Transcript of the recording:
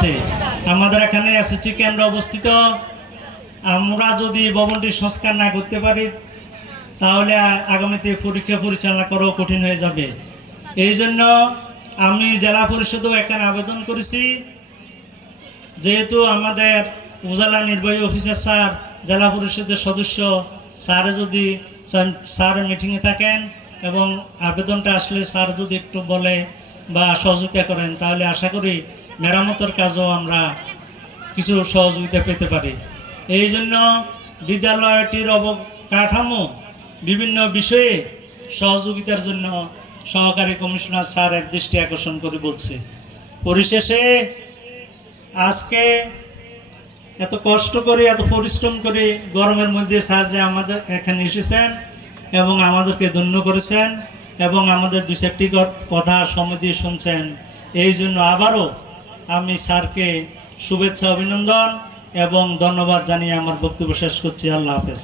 মধ্যে আমাদের এখানে এসএসসি কেন্দ্র অবস্থিত। আমরা যদি ভবনটি সংস্কার না করতে পারি, তাহলে আগামীতে পরীক্ষা পরিচালনা করাও কঠিন হয়ে যাবে। এই জন্য আমি জেলা পরিষদেও এখানে আবেদন করেছি। যেহেতু আমাদের উপজেলা নির্বাহী অফিসার স্যার, জেলা পরিষদের সদস্য স্যারে যদি স্যার মিটিংয়ে থাকেন এবং আবেদনটা আসলে স্যার যদি একটু বলে বা সহযোগিতা করেন, তাহলে আশা করি মেরামতের কাজও আমরা কিছু সহযোগিতা পেতে পারি। এই জন্য বিদ্যালয়টির অবকাঠামো বিভিন্ন বিষয়ে সহযোগিতার জন্য সহকারী কমিশনার স্যারের দৃষ্টি আকর্ষণ করে বলছে। পরিশেষে আজকে এত কষ্ট করে, এত পরিশ্রম করে গরমের মধ্যে সাহায্যে আমাদের এখানে এসেছেন এবং আমাদেরকে ধন্য করেছেন এবং আমাদের দু চারটি কথা সময় দিয়ে শুনছেন, এই জন্য আবারও আমি স্যারকে শুভেচ্ছা অভিনন্দন এবং ধন্যবাদ জানিয়ে আমার বক্তব্য শেষ করছি। আল্লাহ হাফেজ।